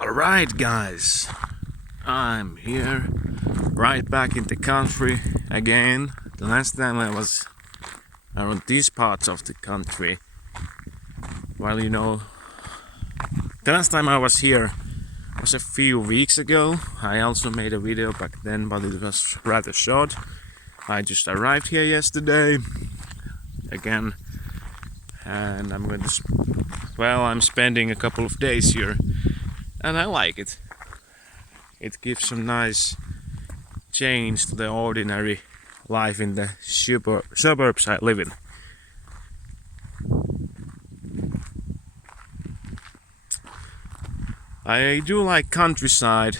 Alright guys, I'm here, right back in the country again. The last time I was around these parts of the country, the last time I was here was a few weeks ago. I also made a video back then, but it was rather short. I just arrived here yesterday again, and I'm spending a couple of days here. And I like it. It gives some nice change to the ordinary life in the suburbs I live in. I do like countryside,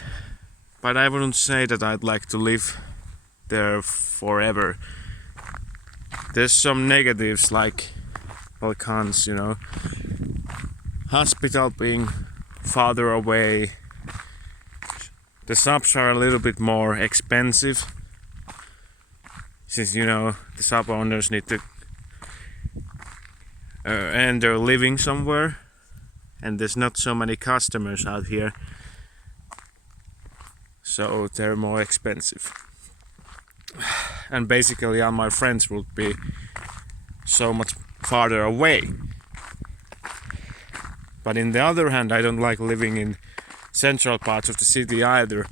but I wouldn't say that I'd like to live there forever. There's some negatives like cons, hospital being farther away. The subs are a little bit more expensive, since the sub owners need to earn their living somewhere, and there's not so many customers out here, so they're more expensive. And basically all my friends would be so much farther away. But in the other hand, I don't like living in central parts of the city either.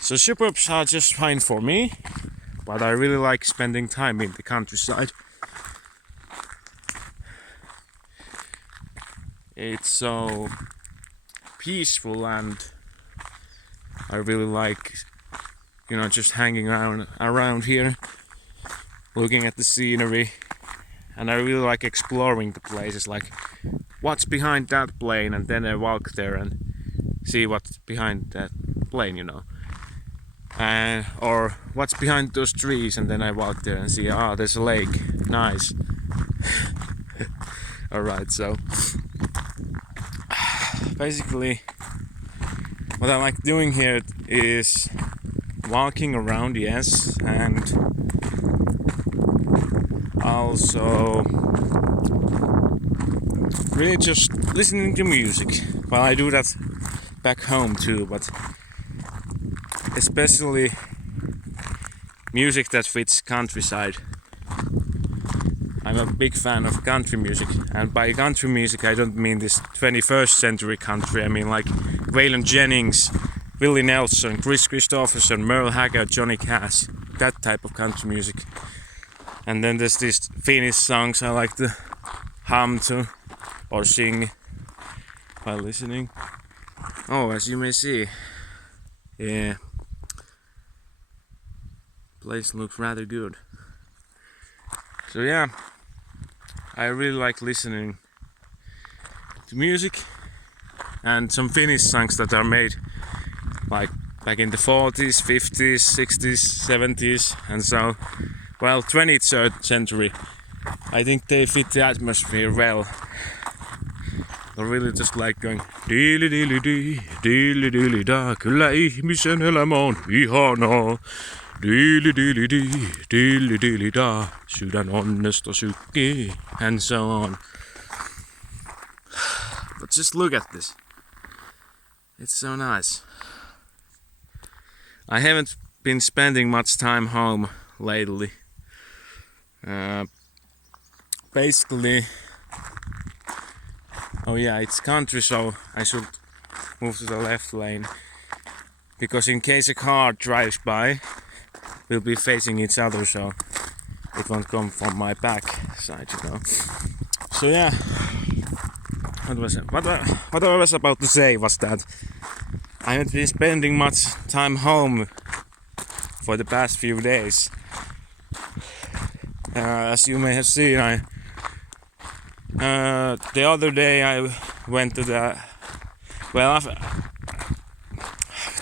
So suburbs are just fine for me, but I really like spending time in the countryside. It's so peaceful, and I really like, just hanging around here, looking at the scenery. And I really like exploring the places, like what's behind that plane, and then I walk there and see what's behind that plane, or what's behind those trees, and then I walk there and see, there's a lake, nice. Alright, so basically what I like doing here is walking around, yes, and also really just listening to music. Well, I do that back home too, but especially music that fits countryside. I'm a big fan of country music, and by country music I don't mean this 21st century country. I mean like Waylon Jennings, Willie Nelson, Chris Christopherson, Merle Haggard, Johnny Cash, that type of country music. And then there's these Finnish songs I like to hum to or sing while listening. Oh, as you may see, yeah, place looks rather good. So yeah, I really like listening to music, and some Finnish songs that are made like back in the 40s, 50s, 60s, 70s, and so 20th century. I think they fit the atmosphere well. I really just like going diili diili di, diili diili da, kyllä ihmisen elämä on ihanaa. Diili diili di, diili diili da, sydän onnesta sykkii, and so on. But just look at this. It's so nice. I haven't been spending much time home lately. Basically, it's country, so I should move to the left lane, because in case a car drives by, we'll be facing each other, so it won't come from my back side, So yeah, what I was about to say was that I haven't been spending much time home for the past few days. As you may have seen, the other day I went to the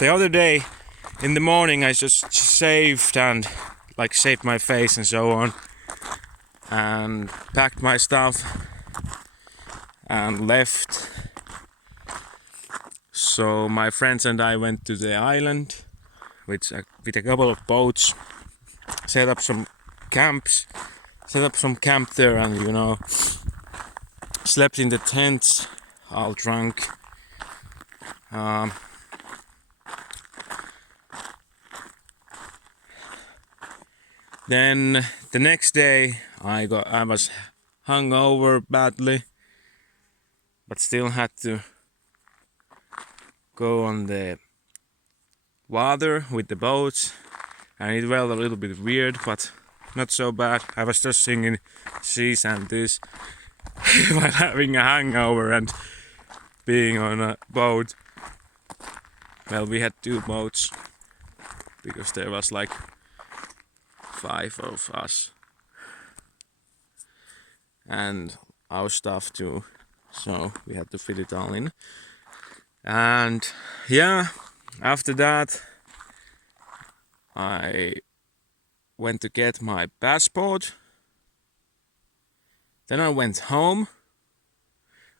other day in the morning I just shaved and shaved my face and so on, and packed my stuff and left. So my friends and I went to the island with a couple of boats, set up some camp there, and slept in the tents, all drunk, Um, then the next day I was hungover badly, but still had to go on the water with the boats, and it felt a little bit weird, but not so bad. I was just singing She's and This while having a hangover and being on a boat. Well, we had 2 boats because there was like 5 of us and our stuff too, so we had to fit it all in. And yeah, after that I went to get my passport. Then I went home.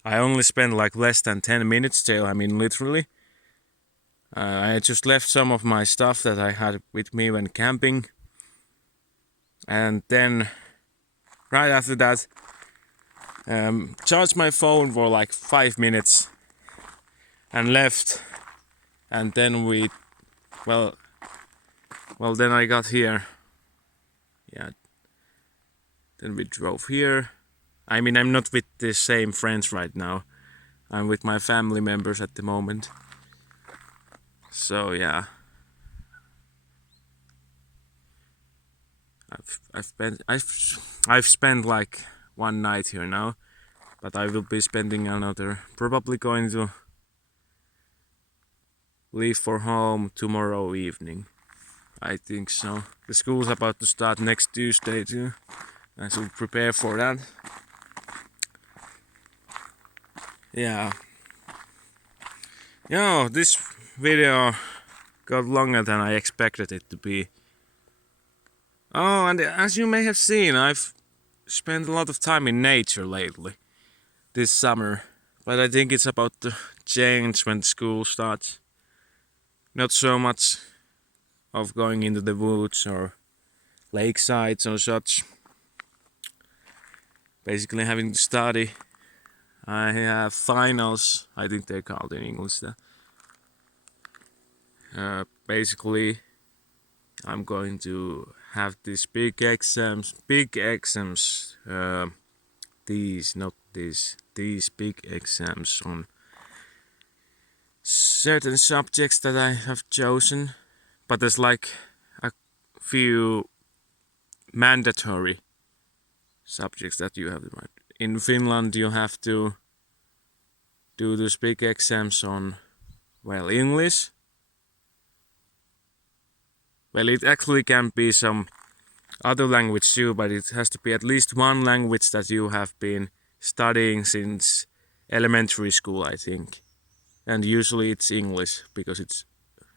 I only spent like less than 10 minutes there, I mean literally. I just left some of my stuff that I had with me when camping. And then right after that, charged my phone for like 5 minutes and left. And then then I got here. Yeah. Then we drove here. I mean, I'm not with the same friends right now. I'm with my family members at the moment. So yeah. I've spent like 1 night here now, but I will be spending another, probably going to leave for home tomorrow evening. I think so. The school's about to start next Tuesday too. I should prepare for that. Yeah. This video got longer than I expected it to be. Oh, and as you may have seen, I've spent a lot of time in nature lately, this summer. But I think it's about to change when school starts. Not so much of going into the woods or lakesides or such. Basically having to study. I have finals, I think they're called in English. Basically, I'm going to have these big exams. These big exams on certain subjects that I have chosen. But there's like a few mandatory subjects that you have to write. In Finland, you have to do those big exams on, well, English. Well, it actually can be some other language too, but it has to be at least one language that you have been studying since elementary school, I think. And usually it's English, because it's,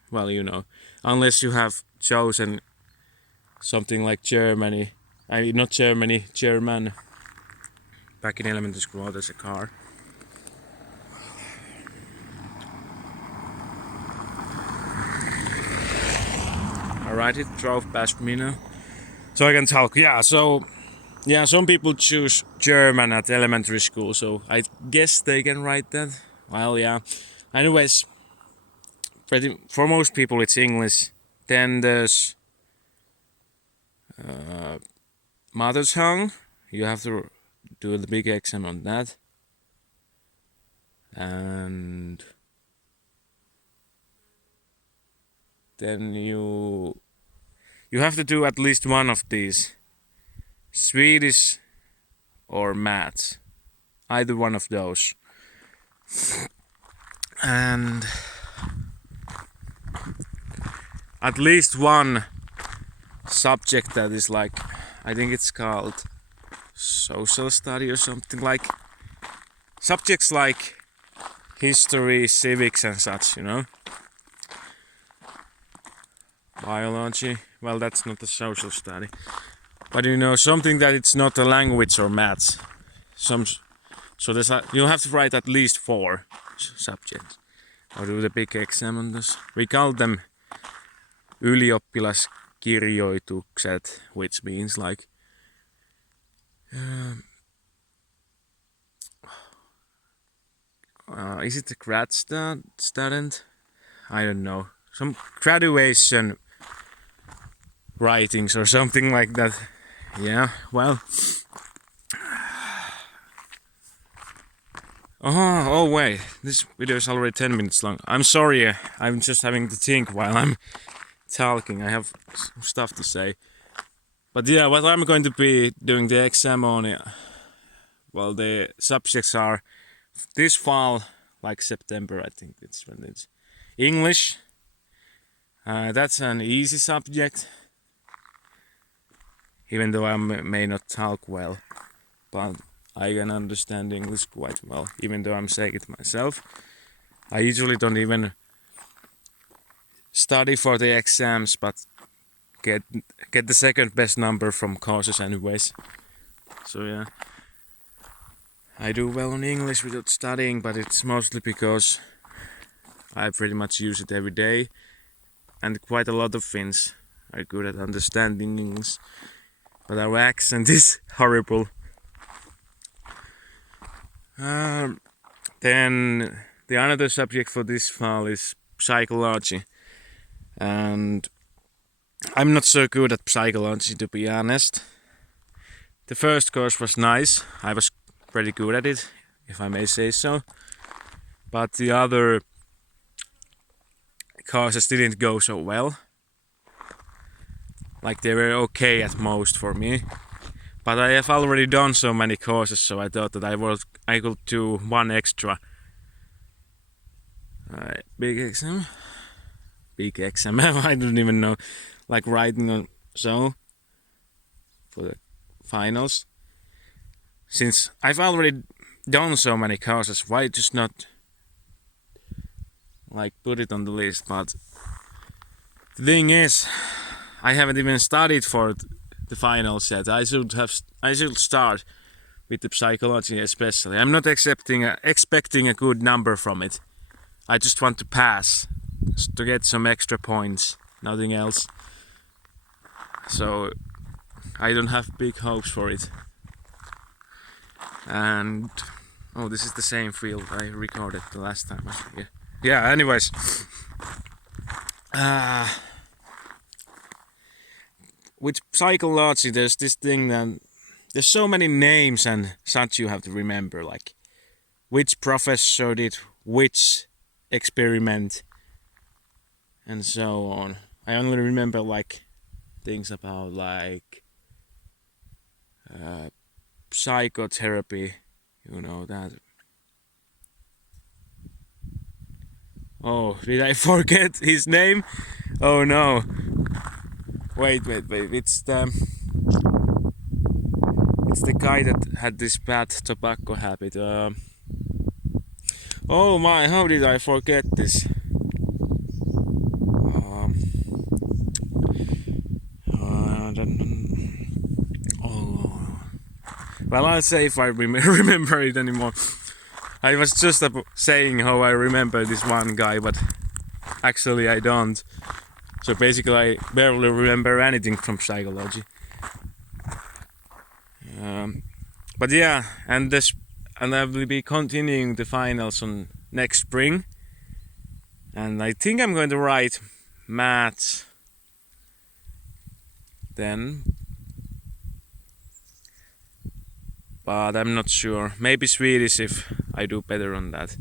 well, you know, unless you have chosen something like German. Back in elementary school, there's a car. Alright, it drove past me now. So I can talk. Some people choose German at elementary school, so I guess they can write that. Well, yeah. Anyways, for most people it's English. Then there's mother tongue. You have to do the big exam on that. And then you have to do at least one of these. Swedish or maths. Either one of those. And at least one subject that is like, I think it's called social study or something, like subjects like history, civics and such, you know. Biology, well, that's not a social study. But you know, something that it's not a language or maths. So you have to write at least 4 subjects. Or do the big exam on this. We call them ylioppilaskirjoitukset, which means like is it a grad student? I don't know. Some graduation writings or something like that. Yeah, well. Oh wait, this video is already 10 minutes long. I'm sorry, I'm just having to think while I'm talking. I have some stuff to say. But yeah, what I'm going to be doing the exam on, well, the subjects are this fall, like September, I think it's when it's English. That's an easy subject, even though I may not talk well, but I can understand English quite well, even though I'm saying it myself. I usually don't even study for the exams, but get the second best number from courses anyways. So yeah, I do well in English without studying, but it's mostly because I pretty much use it every day, and quite a lot of Finns are good at understanding English, but our accent is horrible. Then the another subject for this fall is psychology, and I'm not so good at psychology, to be honest. The first course was nice, I was pretty good at it, if I may say so, but the other courses didn't go so well. Like, they were okay at most for me. But I have already done so many courses, so I thought that I could do one extra big exam. I don't even know, like writing on so for the finals. Since I've already done so many courses, why just not like put it on the list? But the thing is, I haven't even studied for the finals yet. I should start with the psychology especially. I'm not expecting a good number from it. I just want to pass, to get some extra points, nothing else. So I don't have big hopes for it. And oh, this is the same field I recorded the last time I was here. Yeah, anyways. With psychology, there's this thing that there's so many names and such you have to remember, like which professor did which experiment and so on. I only remember like things about like psychotherapy, you know that. Oh, did I forget his name? Oh no. Wait, it's the guy that had this bad tobacco habit. Oh my, how did I forget this? Well, I'll say if I remember it anymore. I was just saying how I remember this one guy, but actually I don't. So basically I barely remember anything from psychology. But yeah, and I will be continuing the finals on next spring. And I think I'm going to write maths then. But I'm not sure. Maybe Swedish if I do better on that.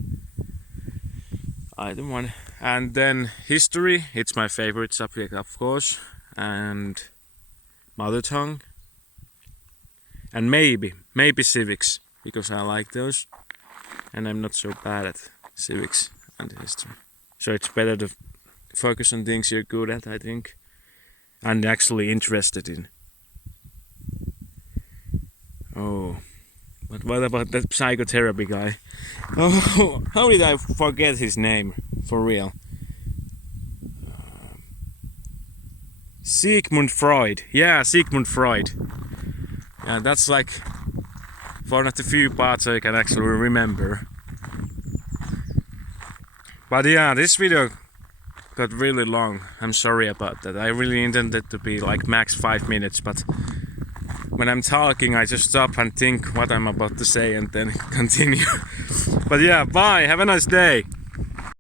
I don't want. And then history, it's my favorite subject, of course. And mother tongue. And maybe civics, because I like those. And I'm not so bad at civics and history. So it's better to focus on things you're good at, I think. And actually interested in. Oh. But what about that psychotherapy guy? Oh, how did I forget his name? For real. Sigmund Freud. Yeah, Sigmund Freud. Yeah, that's like one of the few parts I can actually remember. But yeah, this video got really long. I'm sorry about that. I really intended to be like max 5 minutes, but when I'm talking I just stop and think what I'm about to say and then continue. But yeah, bye. Have a nice day.